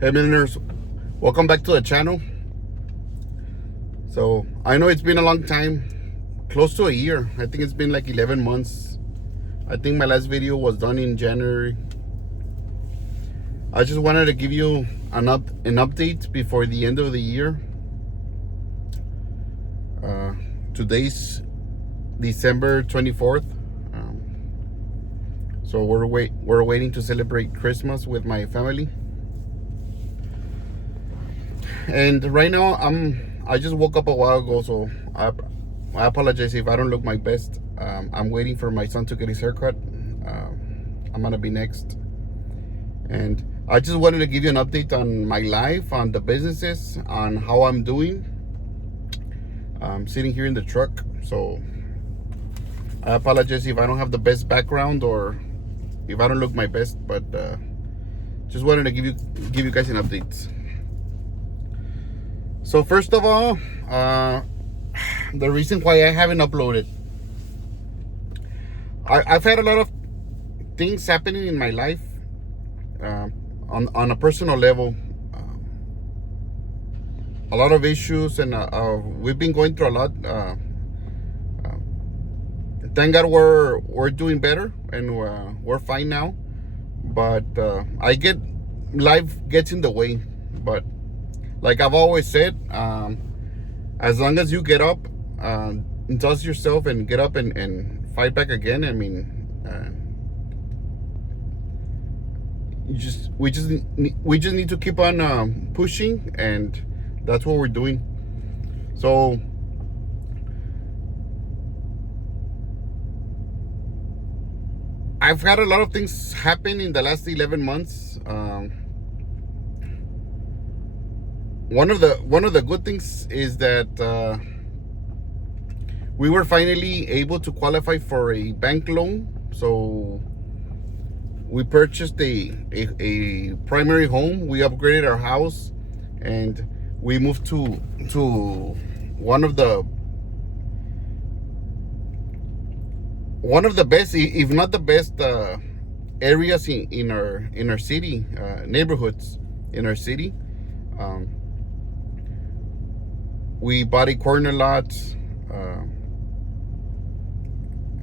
Hey millionaires, welcome back to the channel. So I know it's been a long time, close to a year. I think it's been like 11 months. I think my last video was done in January. I just wanted to give you an update before the end of the year. Today's December 24th. So we're waiting to celebrate Christmas with my family. And right now I just woke up a while ago, so I apologize if I don't look my best. I'm waiting for my son to get his haircut. I'm gonna be next, and I just wanted to give you an update on my life, on the businesses, on how I'm doing. I'm sitting here in the truck, so I apologize if I don't have the best background or if I don't look my best, but just wanted to give you guys an update. So first of all, the reason why I haven't uploaded, I've had a lot of things happening in my life, on a personal level, a lot of issues, and we've been going through a lot. Thank God we're doing better, and we're fine now. But life gets in the way. But like I've always said, as long as you get up, and dust yourself and get up and fight back again. I mean, we just need to keep on pushing, and that's what we're doing. So I've had a lot of things happen in the last 11 months. One of the good things is that we were finally able to qualify for a bank loan. So we purchased a primary home. We upgraded our house, and we moved to one of the best, if not the best, areas in our city, neighborhoods in our city. We bought a corner lot,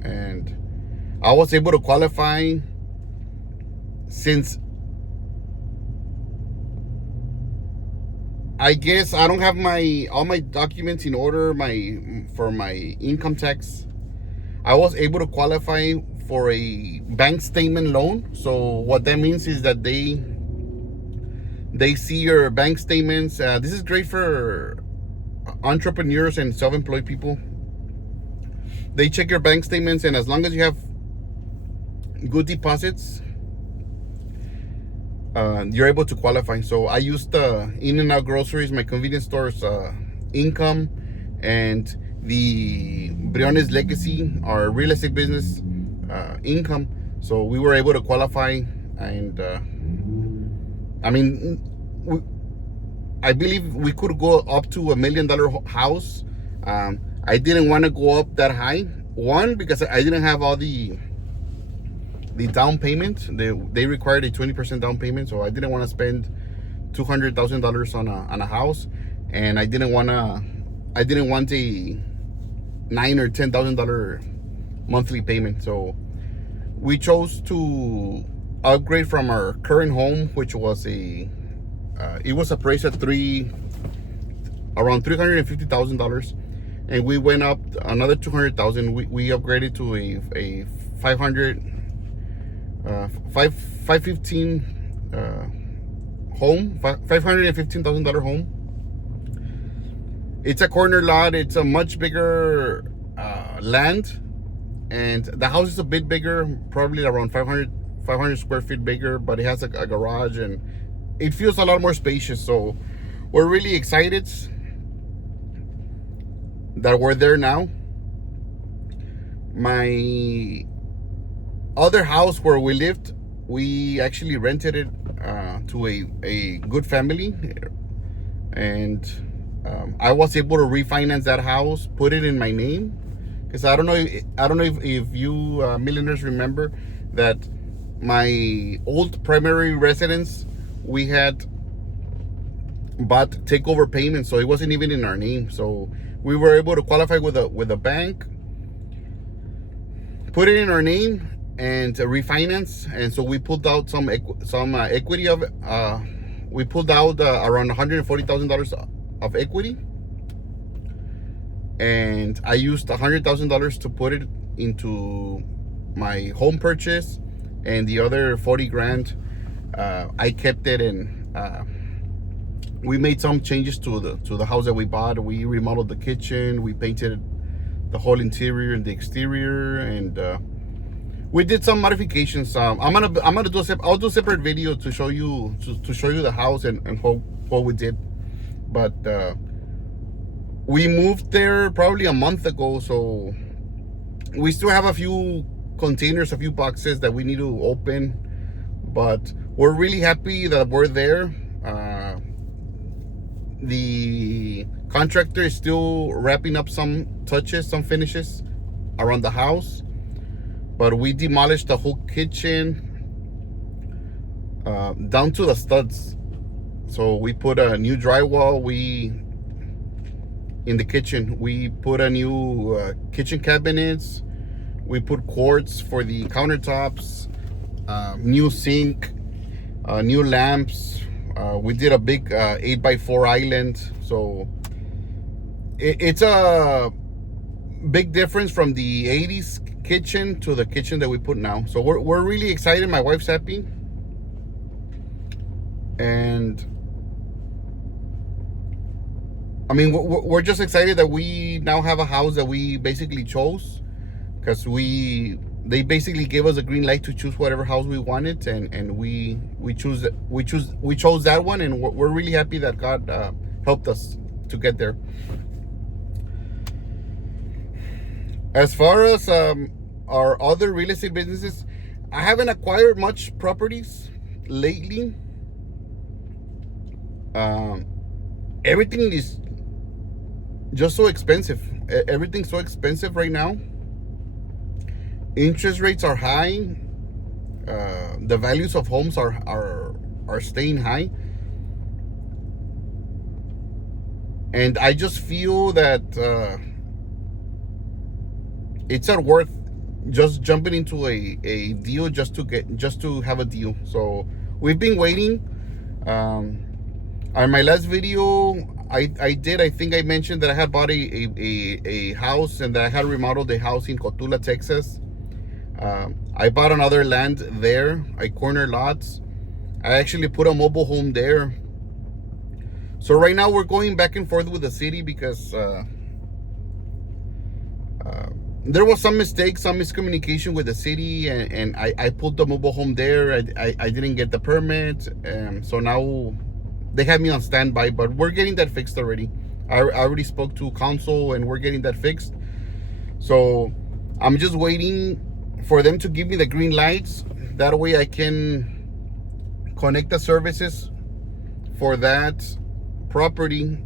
and I was able to qualify. Since I guess I don't have all my documents in order for my income tax, I was able to qualify for a bank statement loan. So what that means is that they see your bank statements. This is great for entrepreneurs and self-employed people. They check your bank statements, and as long as you have good deposits, you're able to qualify. So I used In-N-Out Groceries, my convenience store's income, and the Briones Legacy, our real estate business, income. So we were able to qualify, and I mean, I believe we could go up to $1 million house. I didn't want to go up that high. One, because I didn't have all the down payment. They required a 20% down payment, so I didn't want to spend $200,000 on a house, and I didn't want a $9,000 or $10,000 monthly payment. So we chose to upgrade from our current home, which was it was appraised at around $350,000, and we went up another $200,000. We upgraded to a 515 home, $515,000 home. It's a corner lot. It's a much bigger land, and the house is a bit bigger, probably around 500 square feet bigger, but it has a garage, and it feels a lot more spacious. So we're really excited that we're there now. My other house where we lived, we actually rented it to a good family, and I was able to refinance that house, put it in my name, because I don't know if you millionaires remember that my old primary residence, we had bought takeover payments, so it wasn't even in our name. So we were able to qualify with a bank, put it in our name, and refinance. And so we pulled out some equity of it. We pulled out around $140,000 of equity, and I used $100,000 to put it into my home purchase, and the other 40 grand I kept it, and we made some changes to the house that we bought. We remodeled the kitchen, we painted the whole interior and the exterior, and we did some modifications. I'm gonna do I'll do a separate video to show you the house and what we did. But we moved there probably a month ago, so we still have a few containers, a few boxes that we need to open, but we're really happy that we're there. The contractor is still wrapping up some touches, some finishes around the house, but we demolished the whole kitchen down to the studs. So we put a new drywall. In the kitchen, we put a new kitchen cabinets. We put quartz for the countertops, new sink, new lamps. We did a big 8x4 island. So it's a big difference from the 80s kitchen to the kitchen that we put now. So we're really excited. My wife's happy, and I mean, we're just excited that we now have a house that we basically chose, because they basically gave us a green light to choose whatever house we wanted, and we chose that one, and we're really happy that God helped us to get there. As far as our other real estate businesses, I haven't acquired much properties lately. Everything is just so expensive. Everything's so expensive right now. Interest rates are high. The values of homes are staying high, and I just feel that it's not worth just jumping into a deal just to have a deal. So we've been waiting. On my last video, I think I mentioned that I had bought a house, and that I had remodeled a house in Cotula, Texas. I bought another land there. I corner lots. I actually put a mobile home there. So right now we're going back and forth with the city, because there was some mistake, some miscommunication with the city, and I put the mobile home there. I didn't get the permit, so now they have me on standby, but we're getting that fixed already. I already spoke to council, and we're getting that fixed. So I'm just waiting for them to give me the green lights. That way I can connect the services for that property,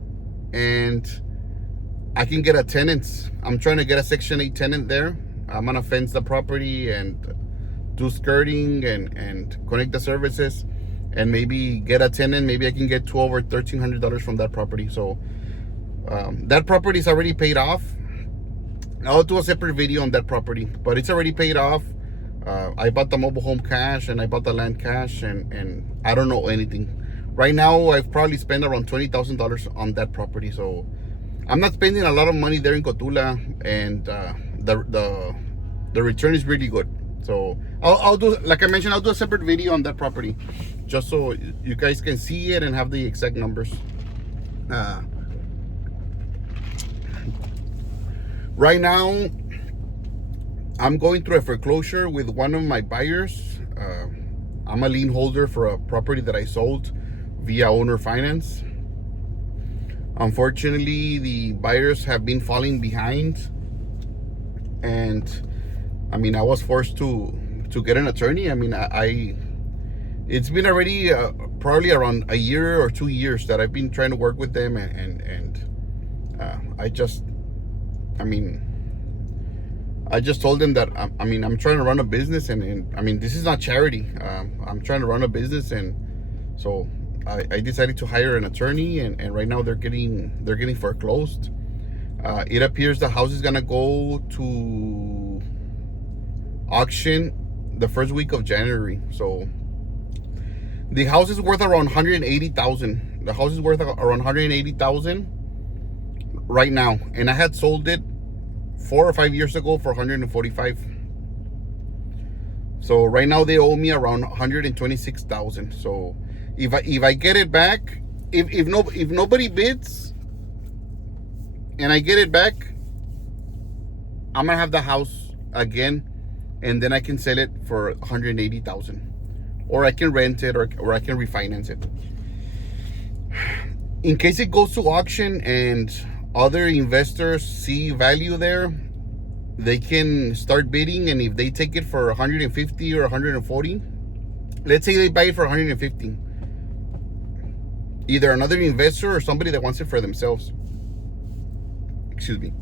and I can get a tenant. I'm trying to get a Section 8 tenant there. I'm gonna fence the property and do skirting and connect the services, and maybe get a tenant. Maybe I can get $1,200 or $1,300 from that property. So that property is already paid off. I'll do a separate video on that property, but it's already paid off. I bought the mobile home cash, and I bought the land cash, and I don't know anything. Right now, I've probably spent around $20,000 on that property. So I'm not spending a lot of money there in Cotula, and the return is really good. So I'll do, like I mentioned, I'll do a separate video on that property, just so you guys can see it and have the exact numbers. Right now, I'm going through a foreclosure with one of my buyers. I'm a lien holder for a property that I sold via owner finance. Unfortunately, the buyers have been falling behind, and I mean, I was forced to get an attorney. I mean, it's been already probably around a year or 2 years that I've been trying to work with them, and I just told them that I'm trying to run a business, and I mean, this is not charity. I'm trying to run a business, and so I decided to hire an attorney, and right now they're getting foreclosed. It appears the house is gonna go to auction the first week of January. So the house is worth around 180,000. The house is worth around 180,000 right now, and I had sold it 4 or 5 years ago for 145. So right now they owe me around 126,000. So if I get it back, if nobody bids and I get it back, I'm gonna have the house again, and then I can sell it for 180,000, or I can rent it, or I can refinance it. In case it goes to auction and other investors see value there, they can start bidding, and if they take it for 150 or 140, let's say they buy it for 150, either another investor or somebody that wants it for themselves. Excuse me.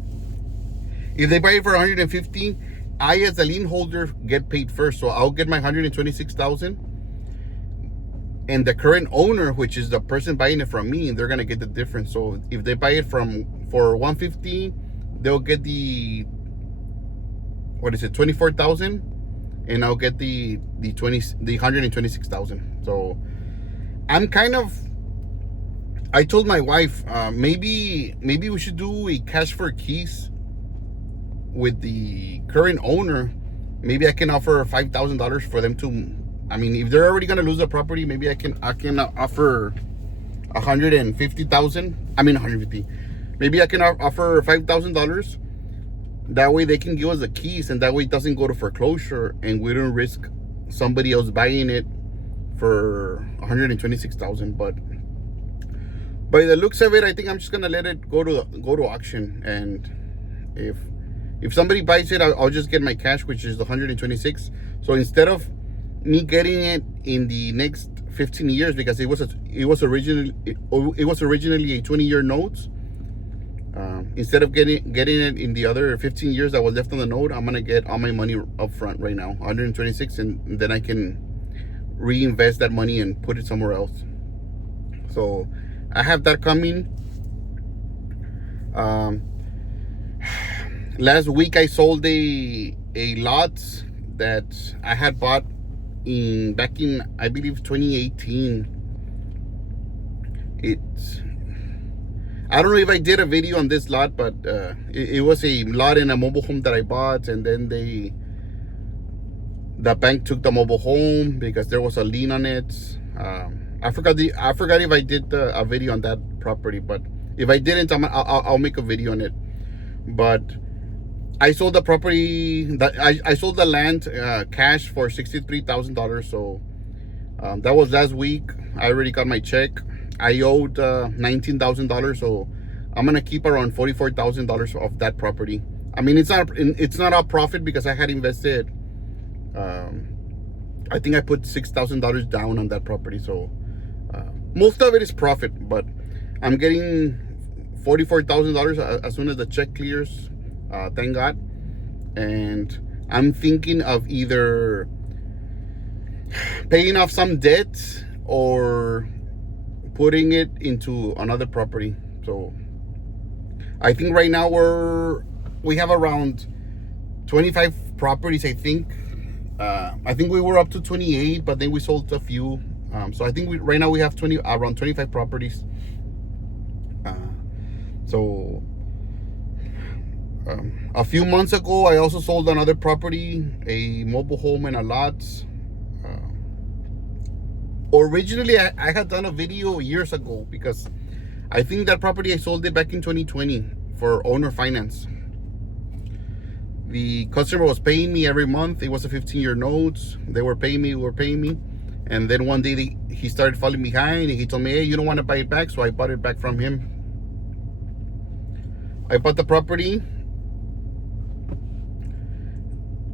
If they buy it for 150, I as the lien holder get paid first, so I'll get my 126,000, and the current owner, which is the person buying it from me, they're gonna get the difference. So if they buy it for 150, they'll get the 24,000, and I'll get the 126,000. So I'm kind of, I told my wife, maybe we should do a cash for keys with the current owner. Maybe I can offer $5,000 for them to, I mean, if they're already gonna lose the property, maybe I can offer 150,000. I mean 150. Maybe I can offer $5,000. That way they can give us the keys, and that way it doesn't go to foreclosure, and we don't risk somebody else buying it for 126,000. But by the looks of it, I think I'm just gonna let it go to auction, and if somebody buys it, I'll just get my cash, which is the 126. So instead of me getting it in the next 15 years, because it was originally a 20-year note, instead of getting it in the other 15 years that was left on the note, I'm gonna get all my money up front right now, 126, and then I can reinvest that money and put it somewhere else. So I have that coming. Last week I sold a lot that I had bought back in, I believe, 2018. I don't know if I did a video on this lot, but it was a lot in a mobile home that I bought, and then the bank took the mobile home because there was a lien on it. I forgot if I did a video on that property, but if I didn't, I'll make a video on it. But I sold the property, I sold the land cash for $63,000. So that was last week. I already got my check. I owed $19,000, so I'm gonna keep around $44,000 of that property. I mean, it's not a profit because I had invested. I think I put $6,000 down on that property, so most of it is profit. But I'm getting $44,000 as soon as the check clears. Thank God. And I'm thinking of either paying off some debt or putting it into another property. So I think right now we have around 25 properties. I think we were up to 28, but then we sold a few. So I think right now we have around 25 properties. So a few months ago, I also sold another property, a mobile home and a lot. Originally, I had done a video years ago because I think that property, I sold it back in 2020 for owner finance. The customer was paying me every month. It was a 15-year note. They were paying me, And then one day he started falling behind, and he told me, hey, you don't want to buy it back? So I bought it back from him. I bought the property,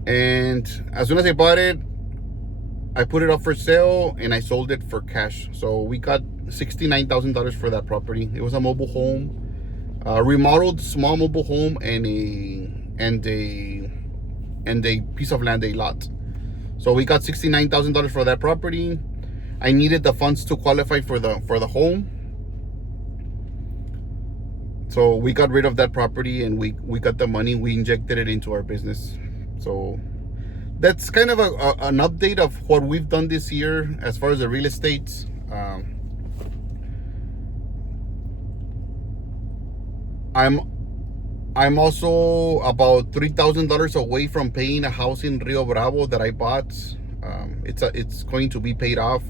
and as soon as I bought it, I put it up for sale, and I sold it for cash. So we got $69,000 for that property. It was a mobile home, remodeled small mobile home, and a piece of land, a lot. So we got $69,000 for that property. I needed the funds to qualify for the home. So we got rid of that property, and we got the money, we injected it into our business. So that's kind of an update of what we've done this year as far as the real estate. I'm also about $3,000 away from paying a house in Rio Bravo that I bought. It's going to be paid off.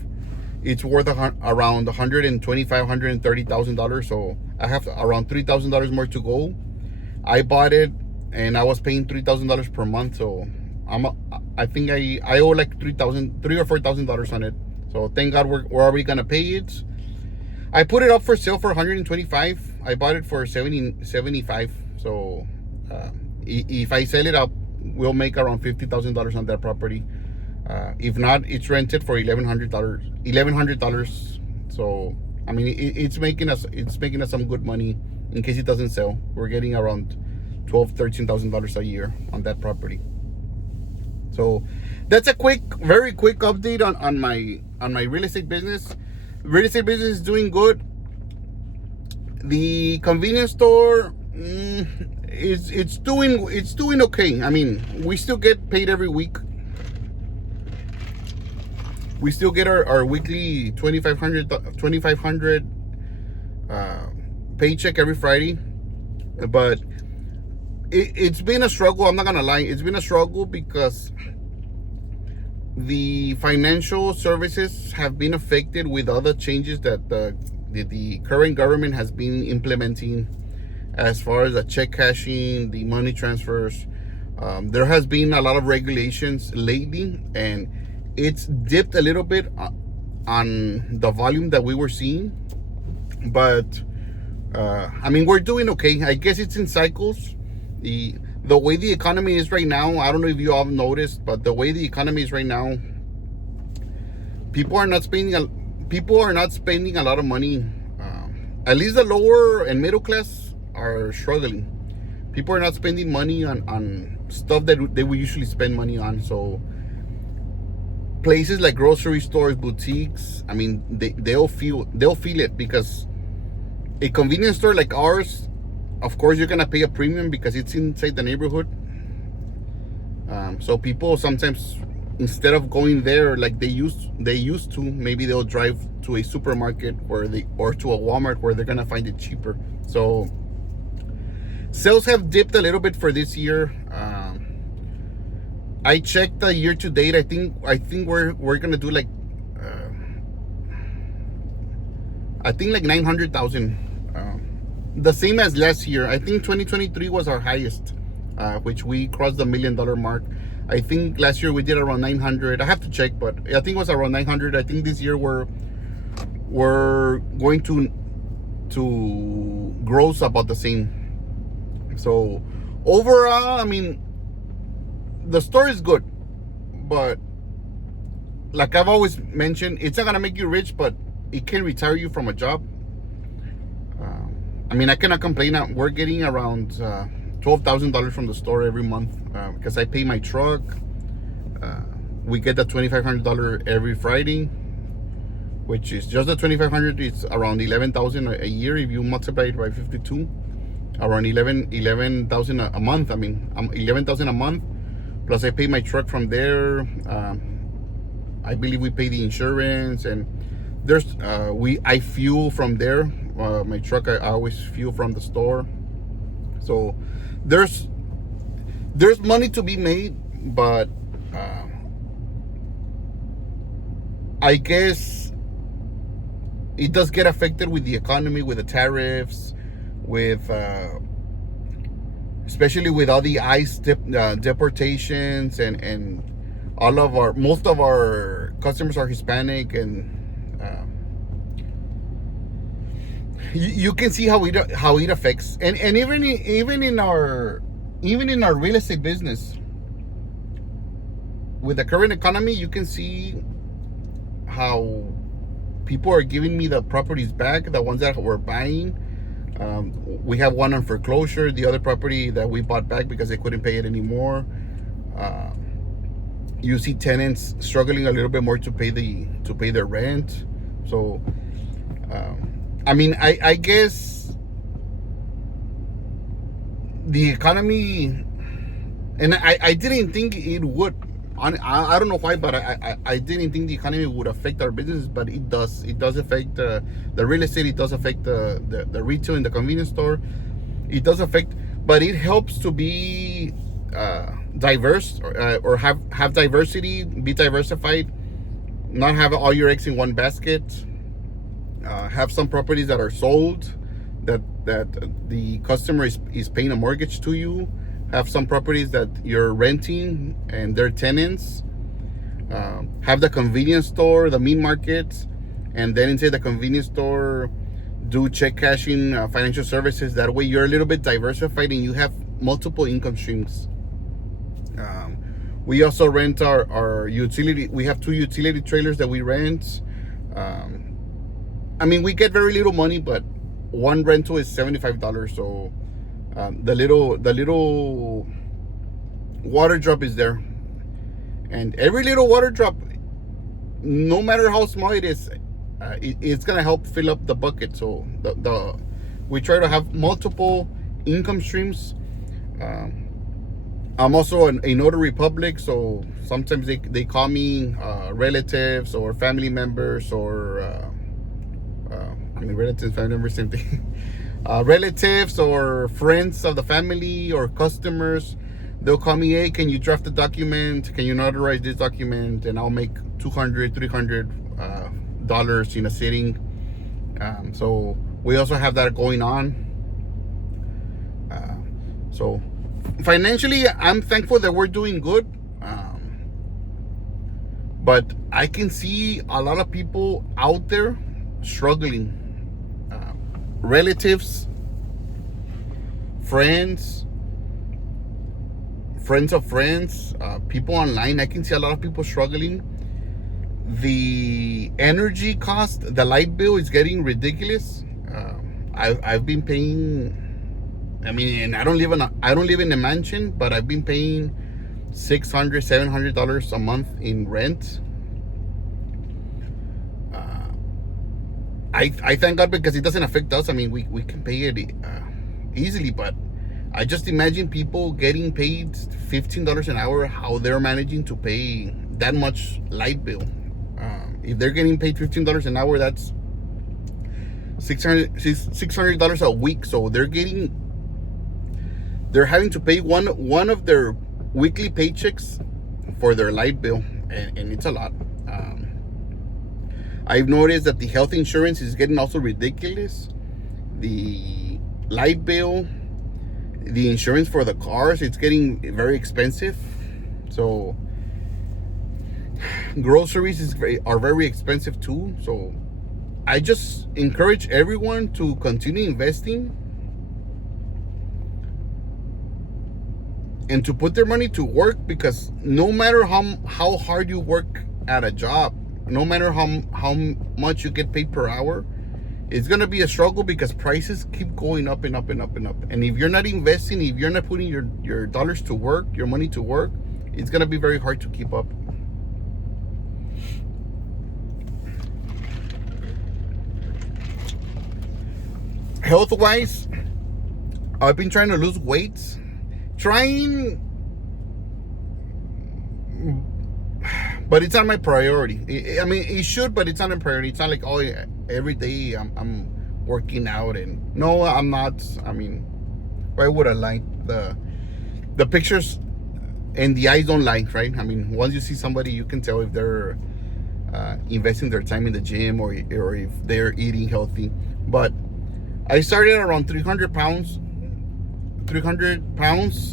It's worth around $125,000-$130,000. So I have around $3,000 more to go. I bought it, and I was paying $3,000 per month. So I think I owe like $3,000 or $4,000 on it. So thank God we're already gonna pay it. I put it up for sale for 125. I bought it for 75. So if I sell it up, we'll make around $50,000 on that property. If not, it's rented for $1,100. So I mean, it's making us some good money in case it doesn't sell. We're getting around $13,000 a year on that property. So that's a very quick update on my real estate business. Real estate business is doing good. The convenience store, it's doing okay. I mean, we still get paid every week. We still get our weekly $2,500 paycheck every Friday. But it's been a struggle. I'm not gonna lie. It's been a struggle because the financial services have been affected with other changes that the current government has been implementing, as far as the check cashing, the money transfers. There has been a lot of regulations lately, and it's dipped a little bit on the volume that we were seeing. But I mean, we're doing okay. I guess it's in cycles. The way the economy is right now, I don't know if you all noticed, but the way the economy is right now, people are not spending a lot of money. At least the lower and middle class are struggling. People are not spending money on stuff that they would usually spend money on. So places like grocery stores, boutiques, I mean, they'll feel it, because a convenience store like ours, of course, you're gonna pay a premium because it's inside the neighborhood. So people sometimes, instead of going there like they used to, maybe they'll drive to a supermarket or to a Walmart where they're gonna find it cheaper. So sales have dipped a little bit for this year. I checked the year to date. I think we're gonna do like I think like 900,000. The same as last year. I think 2023 was our highest, which we crossed the $1 million mark. I think last year we did around 900. I have to check, but I think it was around 900. I think this year we're going to gross about the same. So overall, I mean, the store is good, but like I've always mentioned, it's not gonna make you rich, but it can retire you from a job. I mean, I cannot complain. We're getting around $12,000 from the store every month, because I pay my truck. We get the $2,500 every Friday, which is just the $2,500. It's around $11,000 a year if you multiply it by 52. Around $11,000 a month. I mean, $11,000 a month. Plus, I pay my truck from there. I believe we pay the insurance, and I fuel from there. My truck, I always fuel from the store. So there's money to be made, but I guess it does get affected with the economy, with the tariffs, with especially with all the ICE deportations, and most of our customers are Hispanic, and you can see how it affects, and even in our real estate business, with the current economy, you can see how people are giving me the properties back, the ones that we're buying. We have one on foreclosure, the other property that we bought back because they couldn't pay it anymore. you see tenants struggling a little bit more to pay their rent. So I mean, I guess the economy, and I didn't think it would. I don't know why, but I didn't think the economy would affect our business, but it does. It does affect the real estate. It does affect the retail and the convenience store. It does affect, but it helps to be diverse, or have diversity, be diversified, not have all your eggs in one basket. Have some properties that are sold, that the customer is paying a mortgage to you. Have some properties that you're renting and they're tenants. Have the convenience store, the meat market, and then inside the convenience store do check cashing, financial services. That way you're a little bit diversified and you have multiple income streams. We also rent our utility. We have 2 utility trailers that we rent. I mean, we get very little money, but one rental is $75. So the little water drop is there, and every little water drop, no matter how small it is, it's gonna help fill up the bucket. So we try to have multiple income streams. I'm also a notary public, so sometimes they call me relatives or family members, or I mean, relatives, family members, same thing. Relatives or friends of the family or customers, they'll call me, hey, can you draft a document? Can you notarize this document? And I'll make $200, $300 in a sitting. So we also have that going on. So financially, I'm thankful that we're doing good. But I can see a lot of people out there struggling. Relatives, friends of friends, people online. I can see a lot of people struggling. The energy cost, the light bill is getting ridiculous. I've been paying. I mean, and I don't live in a mansion, but I've been paying $600-$700 a month in rent. I thank God because it doesn't affect us. I mean, we can pay it easily, but I just imagine people getting paid $15 an hour, how they're managing to pay that much light bill. If they're getting paid $15 an hour, that's $600 a week. So they're having to pay one of their weekly paychecks for their light bill, and it's a lot. I've noticed that the health insurance is getting also ridiculous. The light bill, the insurance for the cars, it's getting very expensive. So groceries are very expensive too. So I just encourage everyone to continue investing and to put their money to work, because no matter how hard you work at a job, no matter how much you get paid per hour, it's gonna be a struggle because prices keep going up and up and up and up. And if you're not investing, if you're not putting your dollars to work, your money to work, it's gonna be very hard to keep up. Health-wise, I've been trying to lose weight. But it's not my priority. I mean, it should, but it's not a priority. It's not like, oh, every day I'm working out. And no, I'm not. I mean, why would I lie? The pictures and the eyes don't lie, right? I mean, once you see somebody, you can tell if they're investing their time in the gym or if they're eating healthy. But I started around 300 pounds,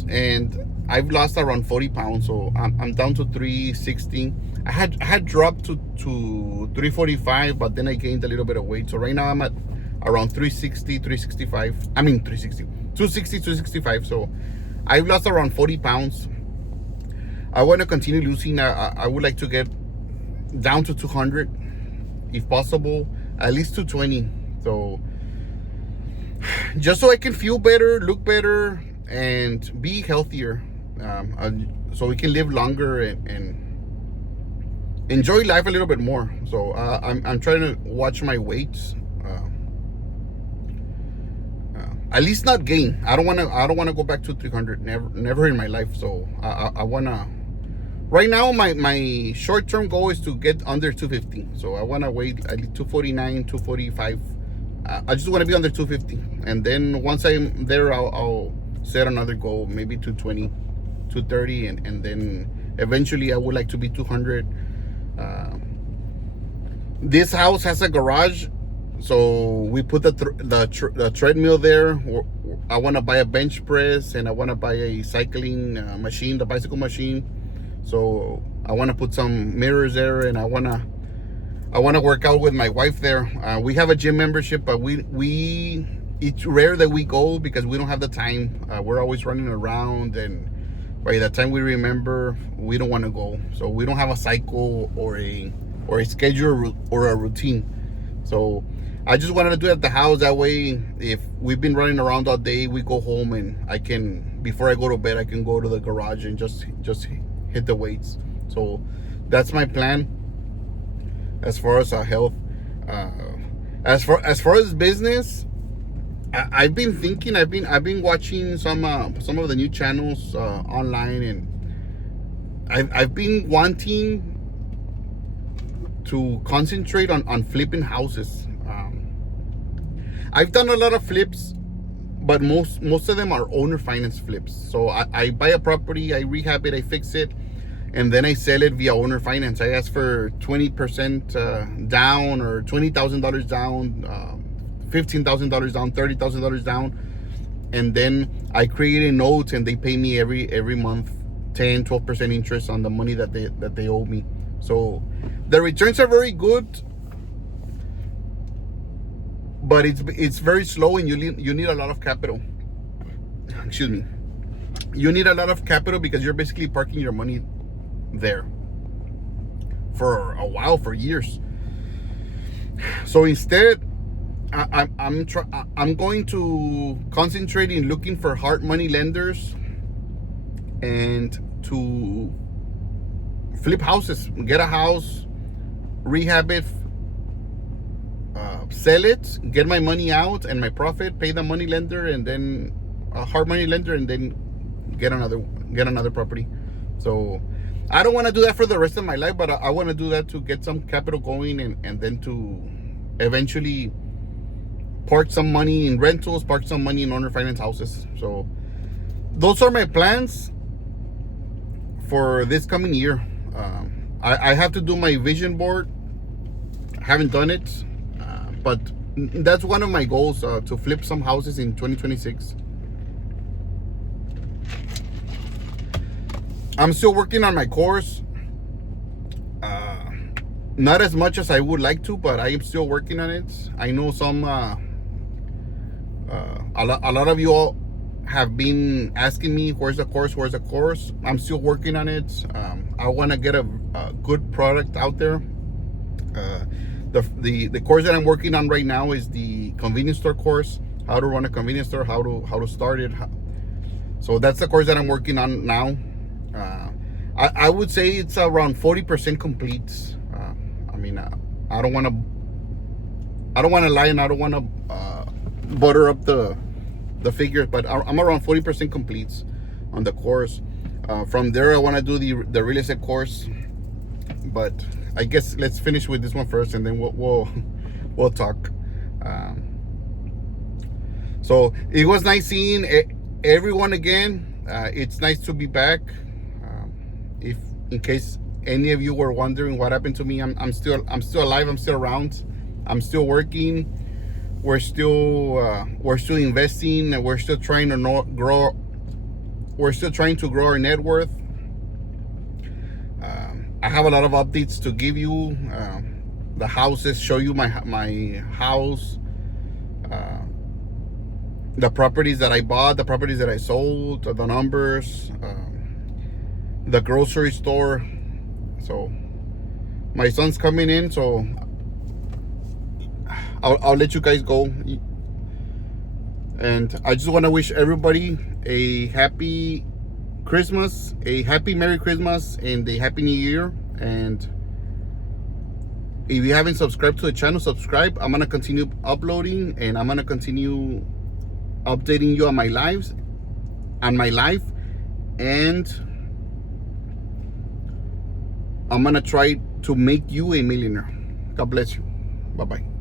and I've lost around 40 pounds. So I'm down to 360. I had dropped to 345, but then I gained a little bit of weight. So right now I'm at around 360, 365. I mean 360, 260, 265. So I've lost around 40 pounds. I want to continue losing. I would like to get down to 200, if possible, at least 220. So just so I can feel better, look better, and be healthier, so we can live longer and enjoy life a little bit more. So I'm trying to watch my weight. At least not gain. I don't want to go back to 300. Never in my life. So I want to. Right now, my short term goal is to get under 250. So I want to weigh at least 249, 245. I just want to be under 250, and then once I'm there, I'll set another goal, maybe 220, 230, and then eventually I would like to be 200. This house has a garage, so we put the treadmill there. I want to buy a bench press, and I want to buy a cycling machine, the bicycle machine. So I want to put some mirrors there, and I want to work out with my wife there. We have a gym membership, but it's rare that we go because we don't have the time. We're always running around, and by the time we remember, we don't want to go. So we don't have a cycle or a schedule or a routine. So I just wanted to do it at the house. That way, if we've been running around all day, we go home and before I go to bed, I can go to the garage and just hit the weights. So that's my plan as far as our health. As far as business, I've been thinking. I've been watching some of the new channels online, and I've been wanting to concentrate on flipping houses. I've done a lot of flips, but most of them are owner finance flips. So I buy a property, I rehab it, I fix it, and then I sell it via owner finance. I ask for 20% down, or $20,000 down, $15,000 down, $30,000 down, and then I create a note, and they pay me every month 10-12% interest on the money that they owe me. So the returns are very good, but it's very slow, and you need a lot of capital. Excuse me. You need a lot of capital because you're basically parking your money there for a while, for years. So instead, I'm going to concentrate in looking for hard money lenders and to flip houses. Get a house, rehab it, sell it, get my money out and my profit, pay the money lender, and then a hard money lender, and then get another property. So I don't want to do that for the rest of my life, but I want to do that to get some capital going, and then to eventually park some money in rentals, park some money in owner finance houses. So those are my plans for this coming year. I have to do my vision board. I haven't done it, but that's one of my goals, to flip some houses in 2026. I'm still working on my course. Not as much as I would like to, but I am still working on it. I know a lot of you all have been asking me, where's the course? I'm still working on it. I want to get a good product out there. The course that I'm working on right now is the convenience store course, how to run a convenience store, how to start it. So that's the course that I'm working on now. I would say it's around 40% complete. I mean, I don't want to lie, and I don't want to butter up the figures, but I'm around 40% complete on the course. From there, I want to do the real estate course, but I guess let's finish with this one first, and then we'll talk. So it was nice seeing everyone again. It's nice to be back. If in case any of you were wondering what happened to me, I'm still alive. I'm still around. I'm still working. We're still investing, and we're still trying to grow. We're still trying to grow our net worth. I have a lot of updates to give you. The houses, show you my house, the properties that I bought, the properties that I sold, the numbers, the grocery store. So my son's coming in, so I'll let you guys go. And I just want to wish everybody a happy Christmas, a happy Merry Christmas, and a Happy New Year. And If you haven't subscribed to the channel, subscribe. I'm gonna continue uploading, and I'm gonna continue updating you on my life, and I'm gonna try to make you a millionaire. God bless you. Bye bye.